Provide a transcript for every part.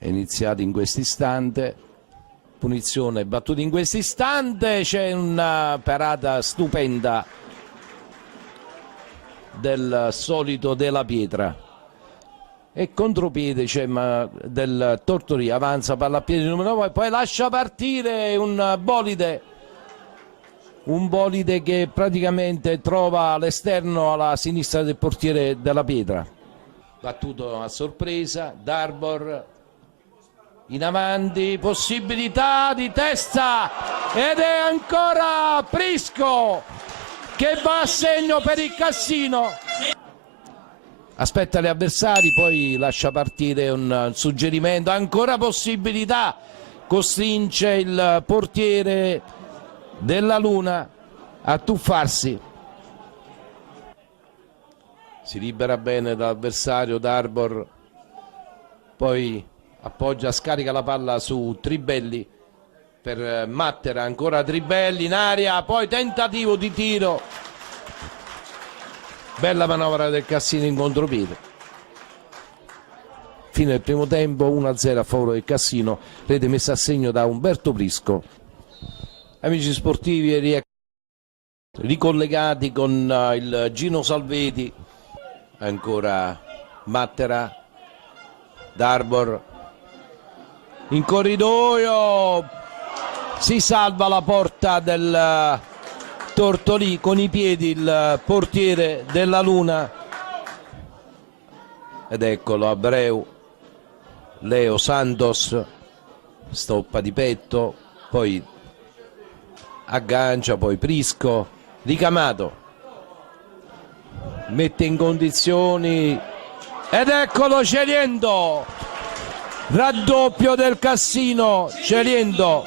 è iniziato in questo istante, punizione battuta in questo istante, c'è una parata stupenda del solito Della Pietra e contropiede c'è del Tortori, avanza palla a piedi numero 9, poi lascia partire un bolide che praticamente trova all'esterno alla sinistra del portiere Della Pietra. Battuto a sorpresa, Darbor in avanti, possibilità di testa ed è ancora Prisco che va a segno per il Cassino. Aspetta gli avversari, poi lascia partire un suggerimento, ancora possibilità, costringe il portiere Della Luna a tuffarsi. Si libera bene dall'avversario Darbor, poi appoggia, scarica la palla su Tribelli per Mattera, ancora Tribelli in aria, poi tentativo di tiro, bella manovra del Cassino in contropiede. Fine del primo tempo, 1-0 a favore del Cassino, rete messa a segno da Umberto Prisco. Amici sportivi ricollegati con il Gino Salveti, ancora Mattera, Darbor in corridoio, si salva la porta del Tortolì con i piedi il portiere Della Luna ed eccolo Abreu, Leo Santos stoppa di petto, poi aggancia, poi Prisco, ricamato, mette in condizioni ed eccolo Celiendo, raddoppio del Cassino, Celiendo.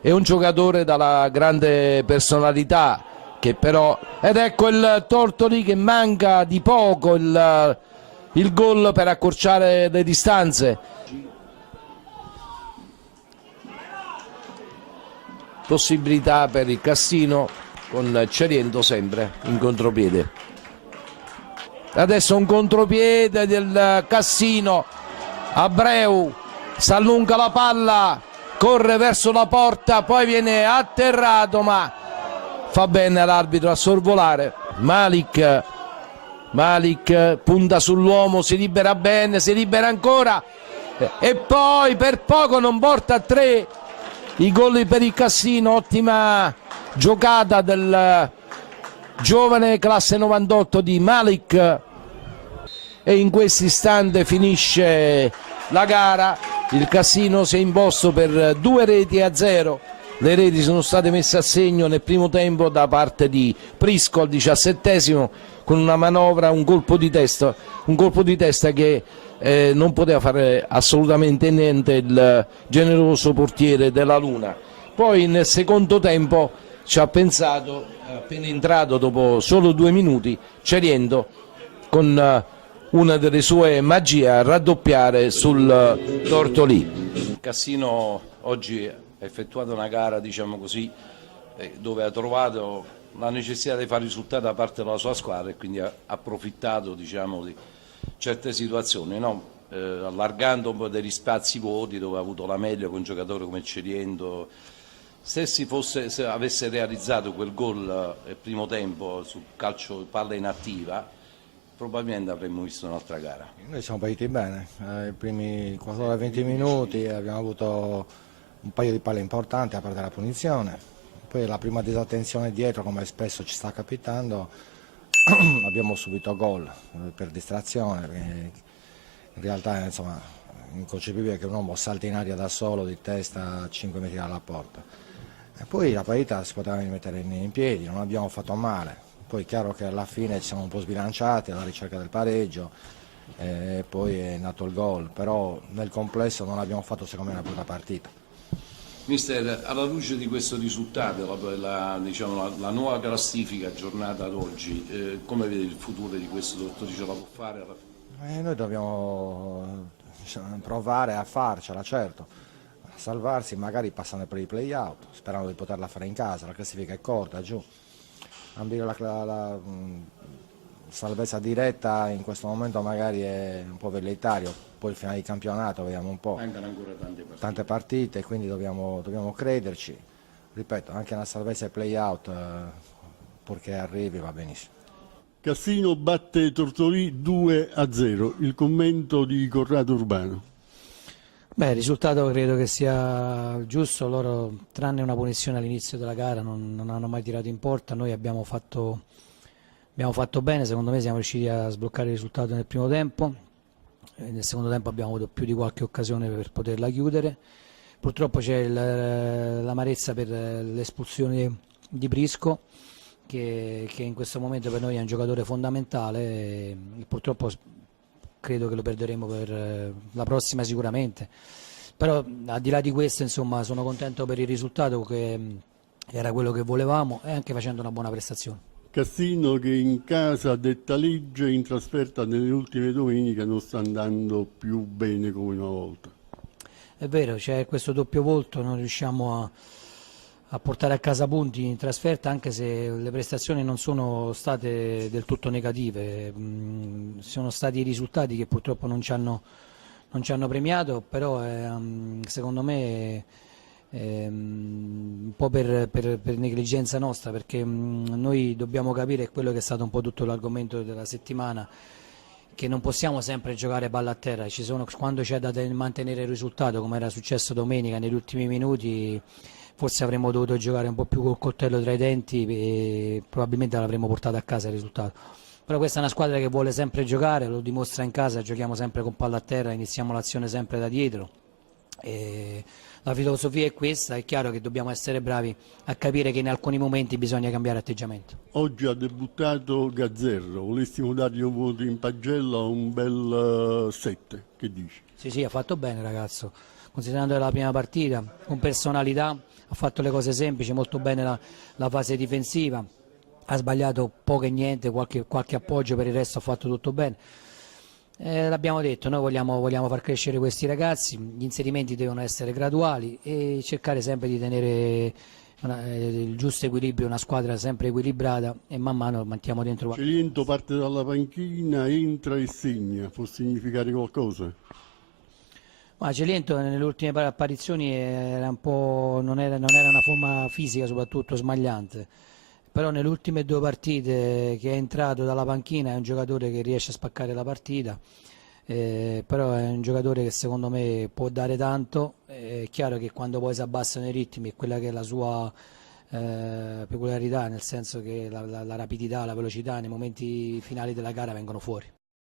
È un giocatore dalla grande personalità che però, ed ecco il Tortoli che manca di poco il gol per accorciare le distanze. Possibilità per il Cassino con Celiendo sempre in contropiede. Adesso un contropiede del Cassino, Abreu s'allunga la palla, corre verso la porta, poi viene atterrato ma fa bene l'arbitro a sorvolare. Malik punta sull'uomo, si libera bene, si libera ancora e poi per poco non porta a 3 i gol per il Cassino. Ottima giocata del giovane classe 98 di Malik e in questo istante finisce la gara. Il Cassino si è imposto per 2-0. Le reti sono state messe a segno nel primo tempo da parte di Prisco al 17esimo con una manovra, un colpo di testa che non poteva fare assolutamente niente il generoso portiere Della Luna. Poi nel secondo tempo ci ha pensato, appena entrato dopo solo 2 minuti, Celiendo con una delle sue magie a raddoppiare sul Tortolì. Il Cassino oggi ha effettuato una gara, diciamo così, dove ha trovato la necessità di fare risultati da parte della sua squadra e quindi ha approfittato, diciamo, di certe situazioni, no? Allargando un po' degli spazi vuoti dove ha avuto la meglio con un giocatore come Celiendo. Se avesse realizzato quel gol nel primo tempo sul calcio palla inattiva, probabilmente avremmo visto un'altra gara. Noi siamo partiti bene, i primi 14-20 minuti abbiamo avuto un paio di palle importanti a parte la punizione, poi la prima disattenzione dietro, come spesso ci sta capitando, abbiamo subito gol per distrazione, perché in realtà insomma inconcepibile che un uomo salti in aria da solo di testa a 5 metri dalla porta. E poi la partita si poteva mettere in piedi, non abbiamo fatto male. Poi è chiaro che alla fine ci siamo un po' sbilanciati alla ricerca del pareggio e poi è nato il gol, però nel complesso non abbiamo fatto secondo me una brutta partita. Mister, alla luce di questo risultato, diciamo, la nuova classifica aggiornata ad oggi, come vede il futuro di questo Tortolì? Ce la può fare? Noi dobbiamo provare a farcela, certo, a salvarsi, magari passando per i play-out, sperando di poterla fare in casa, la classifica è corta, giù. Ambire salvezza diretta in questo momento magari è un po' velleitario, poi il finale di campionato vediamo un po'. Mancano ancora Tante partite, quindi dobbiamo crederci. Ripeto, anche una salvezza e play-out, purché arrivi, va benissimo. Cassino batte Tortolì 2-0, il commento di Corrado Urbano. Beh, il risultato credo che sia giusto, loro tranne una punizione all'inizio della gara non hanno mai tirato in porta, noi abbiamo fatto bene, secondo me siamo riusciti a sbloccare il risultato nel primo tempo, nel secondo tempo abbiamo avuto più di qualche occasione per poterla chiudere, purtroppo c'è l'amarezza per l'espulsione di Prisco che in questo momento per noi è un giocatore fondamentale e purtroppo credo che lo perderemo per la prossima sicuramente, però al di là di questo insomma sono contento per il risultato che era quello che volevamo e anche facendo una buona prestazione. Cassino che in casa detta legge, in trasferta nelle ultime domeniche non sta andando più bene come una volta. È vero, c'è questo doppio volto, non riusciamo a portare a casa punti in trasferta anche se le prestazioni non sono state del tutto negative, sono stati i risultati che purtroppo non ci hanno premiato, però secondo me un po' per negligenza nostra, perché noi dobbiamo capire quello che è stato un po' tutto l'argomento della settimana, che non possiamo sempre giocare palla a terra, quando c'è da mantenere il risultato come era successo domenica negli ultimi minuti forse avremmo dovuto giocare un po' più col coltello tra i denti e probabilmente l'avremmo portato a casa il risultato. Però questa è una squadra che vuole sempre giocare, lo dimostra in casa, giochiamo sempre con palla a terra, iniziamo l'azione sempre da dietro. E la filosofia è questa, è chiaro che dobbiamo essere bravi a capire che in alcuni momenti bisogna cambiare atteggiamento. Oggi ha debuttato Gazzerro, volessimo dargli un voto in pagella, un bel 7, che dici? Sì, ha fatto bene ragazzo, considerando la prima partita, con personalità, ha fatto le cose semplici, molto bene la fase difensiva, ha sbagliato poco e niente, qualche appoggio, per il resto ha fatto tutto bene. L'abbiamo detto, noi vogliamo far crescere questi ragazzi, gli inserimenti devono essere graduali e cercare sempre di tenere il giusto equilibrio, una squadra sempre equilibrata e man mano mantiamo dentro. Celiento parte dalla panchina, entra e segna, può significare qualcosa? Ma Celiento nelle ultime apparizioni non era una forma fisica soprattutto smagliante, però nelle ultime 2 partite che è entrato dalla panchina è un giocatore che riesce a spaccare la partita, però è un giocatore che secondo me può dare tanto, è chiaro che quando poi si abbassano i ritmi è quella che è la sua peculiarità, nel senso che la rapidità, la velocità nei momenti finali della gara vengono fuori.